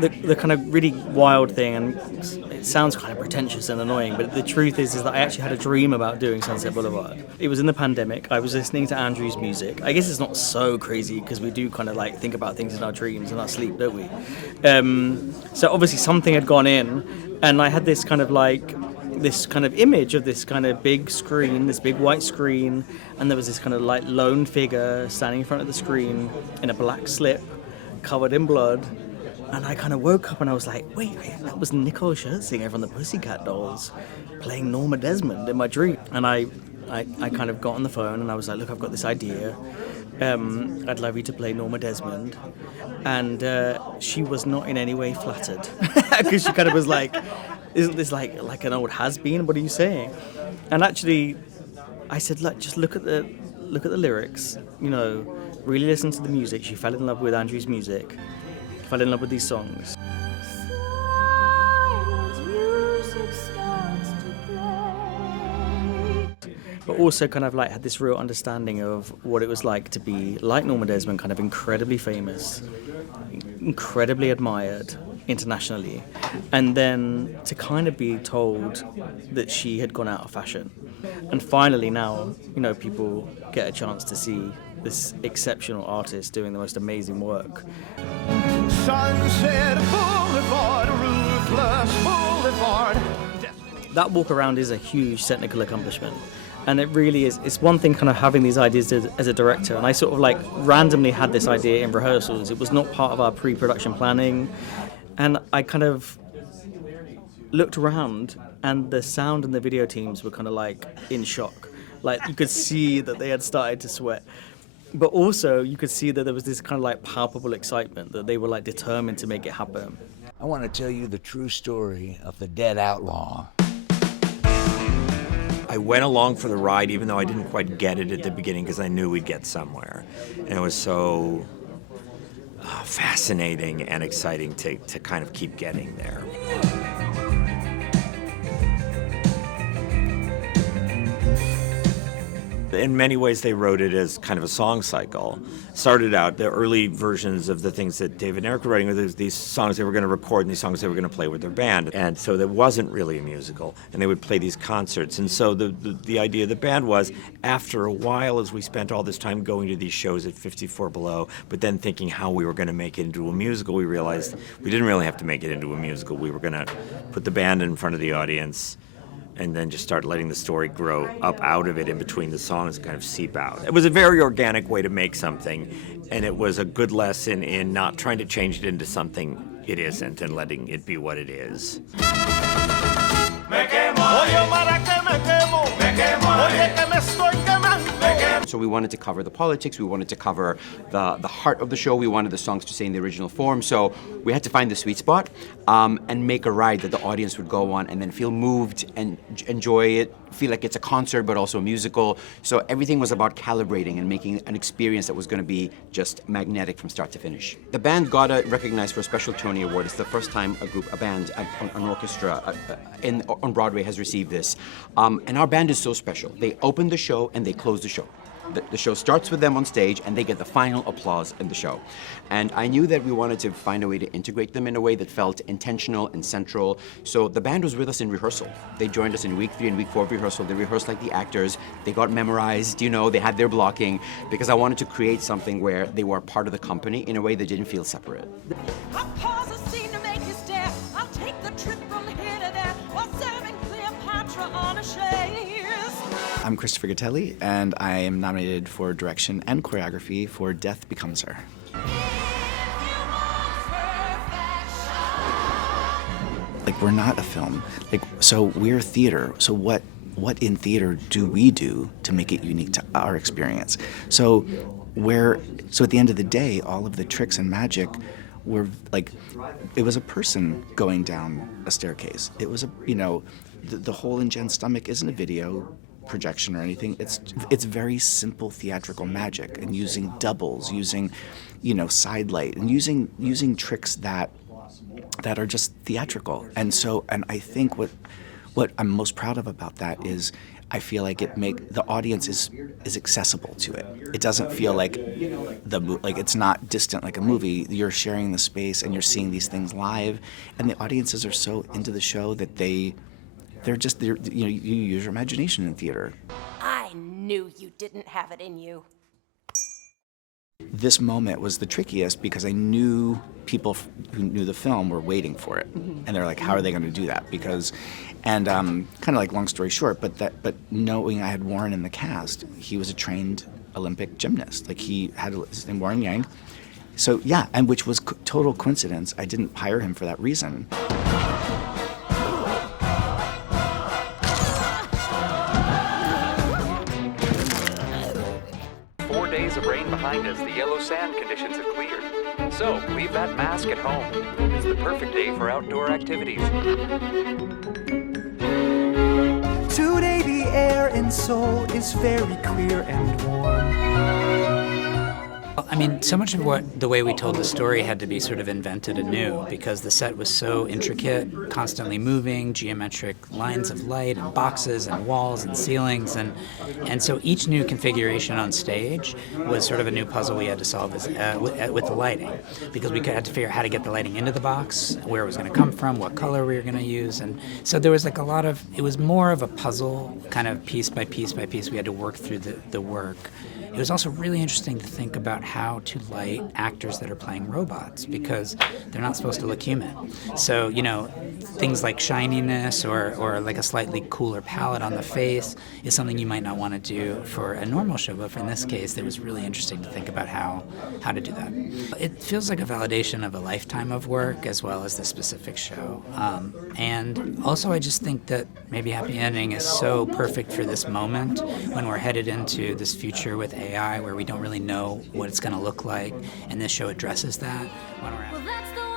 the kind of really wild thing, and it sounds kind of pretentious and annoying, but the truth is that I actually had a dream about doing Sunset Boulevard. It was in the pandemic. I was listening to Andrew's music. I guess it's not so crazy because we do kind of like think about things in our dreams and our sleep, don't we? So obviously something had gone in, and I had this kind of image of this kind of big screen, this big white screen, and there was this kind of like lone figure standing in front of the screen in a black slip, covered in blood. And I kind of woke up and I was like, wait, that was Nicole Scherzinger from the Pussycat Dolls playing Norma Desmond in my dream. And I kind of got on the phone and I was like, look, I've got this idea. I'd love you to play Norma Desmond. And she was not in any way flattered because she kind of was like, isn't this like an old has-been? What are you saying? And actually, I said, look, just look at the lyrics. You know, really listen to the music. She fell in love with Andrew's music. Fell in love with these songs. But also kind of like had this real understanding of what it was like to be like Norma Desmond, kind of incredibly famous, incredibly admired internationally, and then to kind of be told that she had gone out of fashion. And finally now, you know, people get a chance to see this exceptional artist doing the most amazing work. Sunset Boulevard, ruthless boulevard. That walk around is a huge technical accomplishment. And it really is. It's one thing kind of having these ideas as a director. And I sort of like randomly had this idea in rehearsals. It was not part of our pre-production planning. And I kind of looked around and the sound and the video teams were kind of like in shock. Like you could see that they had started to sweat. But also, you could see that there was this kind of like palpable excitement, that they were like determined to make it happen. I want to tell you the true story of the dead outlaw. I went along for the ride, even though I didn't quite get it at the beginning, because I knew we'd get somewhere. And it was so fascinating and exciting to kind of keep getting there. In many ways, they wrote it as kind of a song cycle. Started out, the early versions of the things that David and Eric were writing, were these songs they were going to record and these songs they were going to play with their band. And so there wasn't really a musical, and they would play these concerts. And so the idea of the band was, after a while, as we spent all this time going to these shows at 54 Below, but then thinking how we were going to make it into a musical, we realized we didn't really have to make it into a musical. We were going to put the band in front of the audience, and then just start letting the story grow up out of it in between the songs and kind of seep out. It was a very organic way to make something, and it was a good lesson in not trying to change it into something it isn't and letting it be what it is. So we wanted to cover the politics, we wanted to cover the heart of the show, we wanted the songs to stay in the original form, so we had to find the sweet spot and make a ride that the audience would go on and then feel moved and enjoy it, feel like it's a concert but also a musical. So everything was about calibrating and making an experience that was going to be just magnetic from start to finish. The band got recognized for a special Tony Award. It's the first time a band, an orchestra on Broadway has received this. And our band is so special. They open the show and they close the show. The show starts with them on stage and they get the final applause in the show. And I knew that we wanted to find a way to integrate them in a way that felt intentional and central. So the band was with us in rehearsal. They joined us in week 3 and week 4 of rehearsal. They rehearsed like the actors. They got memorized, you know, they had their blocking, because I wanted to create something where they were part of the company in a way that didn't feel separate. I'll pause a scene to make you stare. I'll take the trip from here to there while serving Cleopatra on a chaise. I'm Christopher Gattelli, and I am nominated for direction and choreography for Death Becomes Her. Like, we're not a film. Like, so we're theater. So what in theater do we do to make it unique to our experience? So at the end of the day, all of the tricks and magic were like, it was a person going down a staircase. It was the hole in Jen's stomach isn't a video projection or anything. It's very simple theatrical magic, and using doubles, using side light, and using tricks that are just theatrical. And I think what I'm most proud of about that is I feel like the audience is accessible to it. It doesn't feel like it's not distant like a movie. You're sharing the space and you're seeing these things live, and the audiences are so into the show that you use your imagination in theater. I knew you didn't have it in you. This moment was the trickiest because I knew people who knew the film were waiting for it, and they're like, "How are they going to do that?" Kind of like long story short, but knowing I had Warren in the cast, he was a trained Olympic gymnast. Like his name Warren Yang. So yeah, and which was total coincidence. I didn't hire him for that reason. 4 days of rain behind us, the yellow sand conditions have cleared. So, leave that mask at home. It's the perfect day for outdoor activities. Today the air in Seoul is very clear and warm. I mean, so much of the way we told the story had to be sort of invented anew because the set was so intricate, constantly moving, geometric lines of light and boxes and walls and ceilings, and so each new configuration on stage was sort of a new puzzle we had to solve with the lighting, because we had to figure out how to get the lighting into the box, where it was going to come from, what color we were going to use, and so there was like it was more of a puzzle, kind of piece by piece by piece. We had to work through the work. It was also really interesting to think about how to light actors that are playing robots because they're not supposed to look human. So, things like shininess or like a slightly cooler palette on the face is something you might not want to do for a normal show, but in this case, it was really interesting to think about how to do that. It feels like a validation of a lifetime of work as well as the specific show. And also, I just think that maybe Happy Ending is so perfect for this moment when we're headed into this future with AI where we don't really know what it's going to look like, and this show addresses that when we're at. Well, that's the